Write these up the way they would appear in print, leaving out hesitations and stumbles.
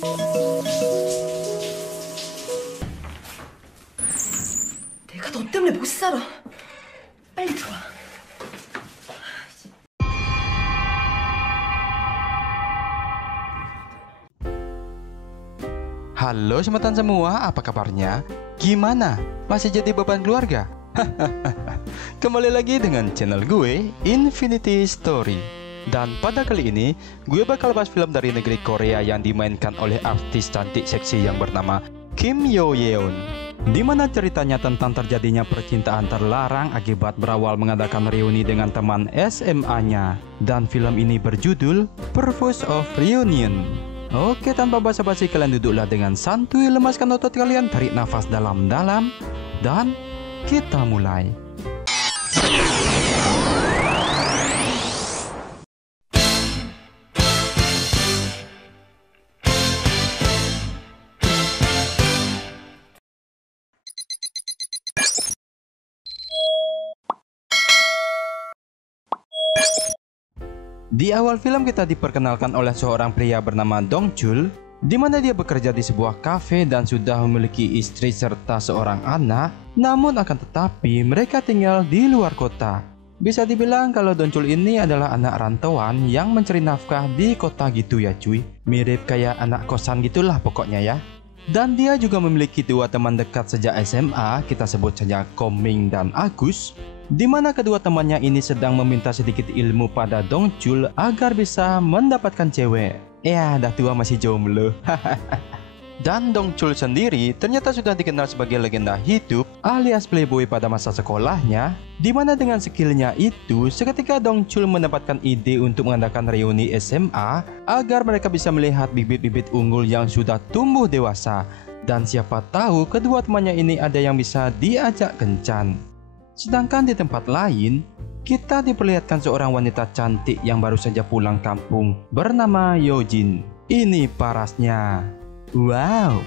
내가 너 때문에 못 살아. 빨리 들어와. Halo semetan semua, apa kabarnya? Gimana? Masih jadi beban keluarga? Kembali lagi dengan channel gue, Infinity Story. Dan pada kali ini, gue bakal bahas film dari negeri Korea yang dimainkan oleh artis cantik seksi yang bernama Kim Yo Yeon. Dimana ceritanya tentang terjadinya percintaan terlarang akibat berawal mengadakan reuni dengan teman SMA-nya. Dan film ini berjudul Purpose of Reunion. Oke, tanpa basa-basi kalian duduklah dengan santuy, lemaskan otot kalian, tarik nafas dalam-dalam, dan kita mulai. Di awal film kita diperkenalkan oleh seorang pria bernama Dong Chul, di mana dia bekerja di sebuah kafe dan sudah memiliki istri serta seorang anak. Namun akan tetapi mereka tinggal di luar kota. Bisa dibilang kalau Dong Chul ini adalah anak rantauan yang mencari nafkah di kota gitu ya cuy. Mirip kayak anak kosan gitulah pokoknya ya. Dan dia juga memiliki dua teman dekat sejak SMA, kita sebut saja Koming dan Agus. Di mana kedua temannya ini sedang meminta sedikit ilmu pada Dong Chul agar bisa mendapatkan cewek. Ya, dah tua masih jomblo. Dan Dong Chul sendiri ternyata sudah dikenal sebagai legenda hidup alias playboy pada masa sekolahnya. Di mana dengan skillnya itu, seketika Dong Chul mendapatkan ide untuk mengadakan reuni SMA agar mereka bisa melihat bibit-bibit unggul yang sudah tumbuh dewasa. Dan siapa tahu kedua temannya ini ada yang bisa diajak kencan. Sedangkan di tempat lain, kita diperlihatkan seorang wanita cantik yang baru saja pulang kampung bernama Yojin. Ini parasnya. Wow.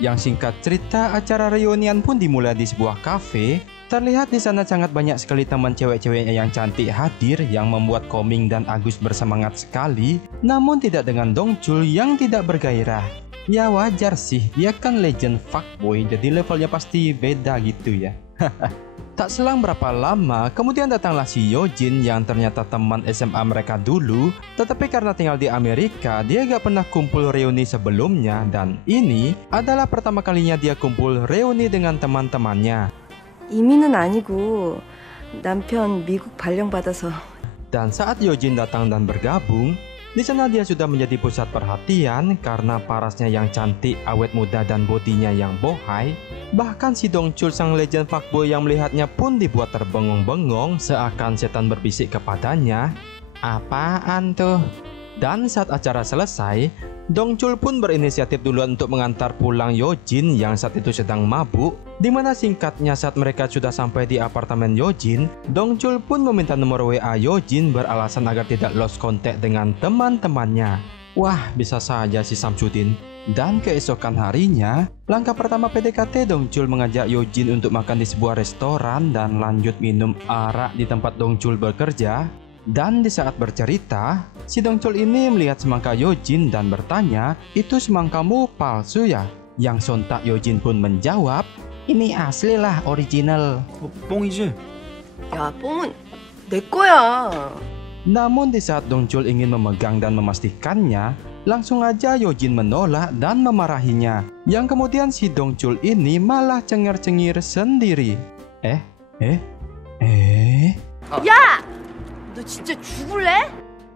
Yang singkat cerita, acara reunian pun dimulai di sebuah kafe. Terlihat di sana sangat banyak sekali teman cewek-ceweknya yang cantik hadir yang membuat Koming dan Agus bersemangat sekali. Namun tidak dengan Dong Chul yang tidak bergairah. Ya wajar sih, dia kan legend fuckboy, jadi levelnya pasti beda gitu ya. Tak selang berapa lama, kemudian datanglah si Yojin yang ternyata teman SMA mereka dulu. Tetapi karena tinggal di Amerika, dia gak pernah kumpul reuni sebelumnya. Dan ini adalah pertama kalinya dia kumpul reuni dengan teman-temannya. 이민은 아니고 남편 미국 발령받아서. Dan saat Yojin datang dan bergabung, di sana dia sudah menjadi pusat perhatian karena parasnya yang cantik, awet muda dan bodinya yang bohai. Bahkan si Dong Chul sang legend fuckboy yang melihatnya pun dibuat terbengong-bengong seakan setan berbisik kepadanya. Apaan tuh? Dan saat acara selesai, Dong Chul pun berinisiatif duluan untuk mengantar pulang Yojin yang saat itu sedang mabuk. Dimana singkatnya saat mereka sudah sampai di apartemen Yojin, Dong Chul pun meminta nomor WA Yojin beralasan agar tidak lost contact dengan teman-temannya. Wah, bisa saja si Samsudin. Dan keesokan harinya, langkah pertama PDKT, Dong Chul mengajak Yojin untuk makan di sebuah restoran dan lanjut minum arak di tempat Dong Chul bekerja. Dan di saat bercerita, si Dong Chul ini melihat semangka Yojin dan bertanya, "Itu semangkamu palsu ya?" Yang sontak Yojin pun menjawab, "Ini asli lah, original." 뽕이지? 야, 뽕은 내 거야. Namun di saat Dong Chul ingin memegang dan memastikannya, langsung aja Yojin menolak dan memarahinya. Yang kemudian si Dong Chul ini malah cengar-cengir sendiri. 야! 너 진짜 죽을래?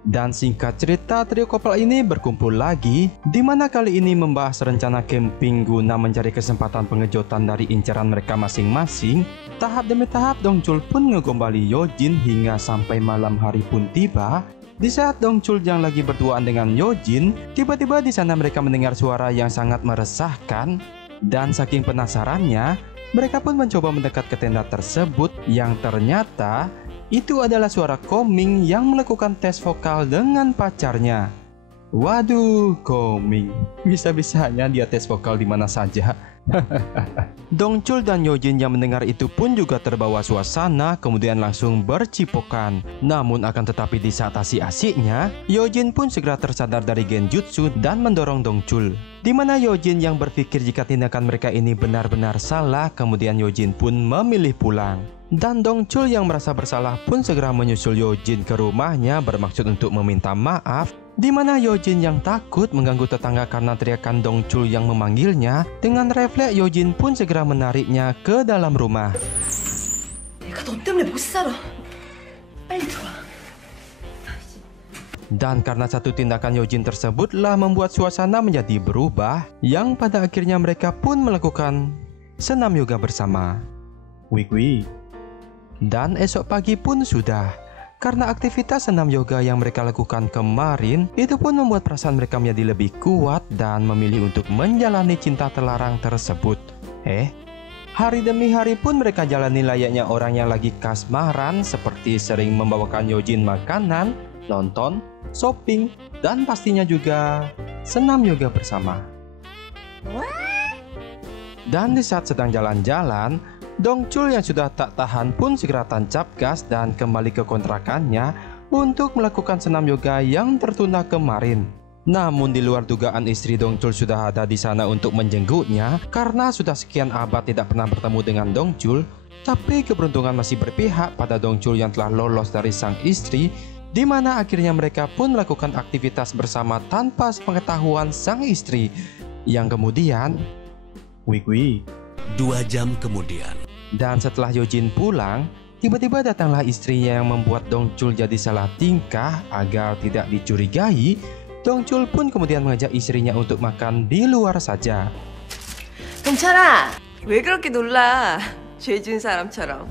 Dan singkat cerita, trio couple ini berkumpul lagi, di mana kali ini membahas rencana camping guna mencari kesempatan pengejutan dari incaran mereka masing-masing. Tahap demi tahap Dong Chul pun ngegombali Yojin hingga sampai malam hari pun tiba. Di saat Dong Chul yang lagi berduaan dengan Yojin, tiba-tiba di sana mereka mendengar suara yang sangat meresahkan. Dan saking penasarannya, mereka pun mencoba mendekat ke tenda tersebut yang ternyata itu adalah suara Koming yang melakukan tes vokal dengan pacarnya. Waduh, Koming. Bisa-bisanya dia tes vokal di mana saja. Dongchul dan Yojin yang mendengar itu pun juga terbawa suasana, kemudian langsung bercipokan. Namun akan tetapi di saat asik-asiknya, Yojin pun segera tersadar dari genjutsu dan mendorong Dongchul. Di mana Yojin yang berpikir jika tindakan mereka ini benar-benar salah, kemudian Yojin pun memilih pulang. Dan Dongchul yang merasa bersalah pun segera menyusul Yojin ke rumahnya bermaksud untuk meminta maaf. Di mana Yojin yang takut mengganggu tetangga karena teriakan Dongchul yang memanggilnya, dengan refleks Yojin pun segera menariknya ke dalam rumah. 내가 너 때문에 못 살아. 빨리 들어와. Dan karena satu tindakan Yojin tersebutlah membuat suasana menjadi berubah, yang pada akhirnya mereka pun melakukan senam yoga bersama. Wih. Dan esok pagi pun sudah. Karena aktivitas senam yoga yang mereka lakukan kemarin, itu pun membuat perasaan mereka menjadi lebih kuat dan memilih untuk menjalani cinta terlarang tersebut. Hari demi hari pun mereka jalani layaknya orang yang lagi kasmaran, seperti sering membawakan Yojin makanan, nonton, shopping, dan pastinya juga senam yoga bersama. Dan di saat sedang jalan-jalan, Dongchul yang sudah tak tahan pun segera tancap gas dan kembali ke kontrakannya untuk melakukan senam yoga yang tertunda kemarin. Namun di luar dugaan istri Dongchul sudah ada di sana untuk menjenguknya karena sudah sekian abad tidak pernah bertemu dengan Dongchul. Tapi keberuntungan masih berpihak pada Dongchul yang telah lolos dari sang istri, di mana akhirnya mereka pun melakukan aktivitas bersama tanpa sepengetahuan sang istri. Yang kemudian, 2 jam kemudian. Dan setelah Yojin pulang, tiba-tiba datanglah istrinya yang membuat Dongchul jadi salah tingkah. Agar tidak dicurigai, Dongchul pun kemudian mengajak istrinya untuk makan di luar saja. 동철아, 왜 그렇게 놀라? 죄 지은 사람처럼.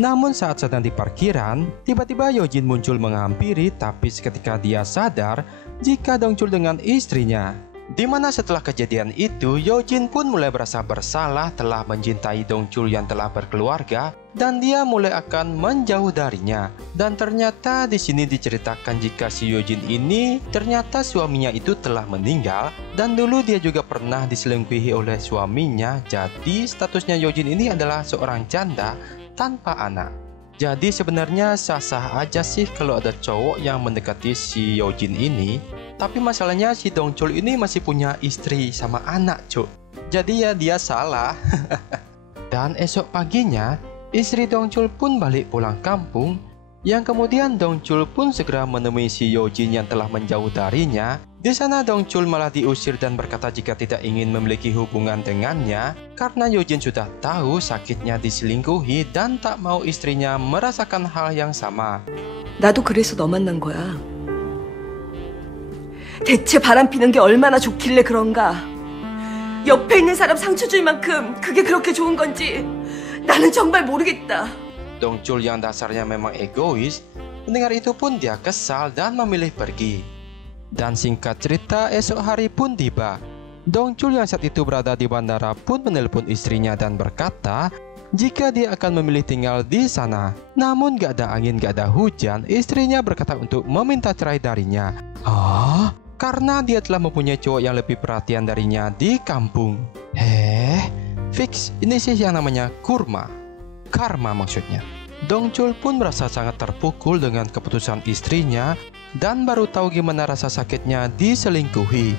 Namun saat sedang di parkiran, tiba-tiba Yojin muncul menghampiri, tapi seketika dia sadar jika Dongchul dengan istrinya. Di mana setelah kejadian itu, Yojin pun mulai merasa bersalah telah mencintai Dongchul yang telah berkeluarga dan dia mulai akan menjauh darinya. Dan ternyata di sini diceritakan jika si Yojin ini ternyata suaminya itu telah meninggal dan dulu dia juga pernah diselingkuhi oleh suaminya. Jadi statusnya Yojin ini adalah seorang janda tanpa anak. Jadi sebenarnya sah-sah aja sih kalau ada cowok yang mendekati si Yojin ini. Tapi masalahnya si Dongchul ini masih punya istri sama anak, cuk. Jadi ya dia salah. Dan esok paginya, istri Dongchul pun balik pulang kampung. Yang kemudian Dongchul pun segera menemui si Yojin yang telah menjauh darinya. Di sana Dongchul malah diusir dan berkata jika tidak ingin memiliki hubungan dengannya karena Yojin sudah tahu sakitnya diselingkuhi dan tak mau istrinya merasakan hal yang sama. 나도 그래서 너 만난 거야. 대체 바람피는 게 얼마나 좋길래 그런가? 옆에 있는 사람 상처 줄 만큼 그게 그렇게 좋은 건지 나는 정말 모르겠다. Dongchul yang dasarnya memang egois, mendengar itu pun dia kesal dan memilih pergi. Dan singkat cerita, esok hari pun tiba. Dongchul yang saat itu berada di bandara pun menelpon istrinya dan berkata jika dia akan memilih tinggal di sana. Namun gak ada angin, gak ada hujan, istrinya berkata untuk meminta cerai darinya. Karena dia telah mempunyai cowok yang lebih perhatian darinya di kampung. Fix, ini sih yang namanya karma maksudnya. Dongchul pun merasa sangat terpukul dengan keputusan istrinya dan baru tahu gimana rasa sakitnya diselingkuhi.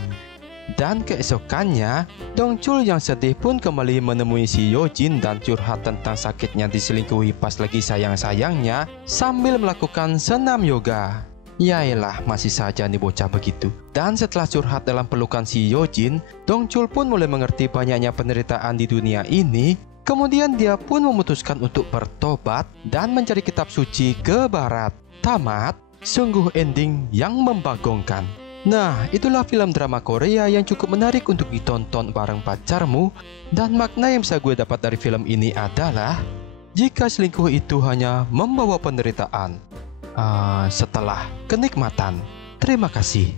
Dan keesokannya, Dongchul yang sedih pun kembali menemui si Yojin dan curhat tentang sakitnya diselingkuhi pas lagi sayang-sayangnya sambil melakukan senam yoga. Yaelah, masih saja nih bocah begitu. Dan setelah curhat dalam pelukan si Yojin, Dongchul pun mulai mengerti banyaknya penderitaan di dunia ini. Kemudian dia pun memutuskan untuk bertobat dan mencari kitab suci ke barat. Tamat, sungguh ending yang membagongkan. Nah, itulah film drama Korea yang cukup menarik untuk ditonton bareng pacarmu. Dan makna yang bisa gue dapat dari film ini adalah jika selingkuh itu hanya membawa penderitaan setelah kenikmatan. Terima kasih.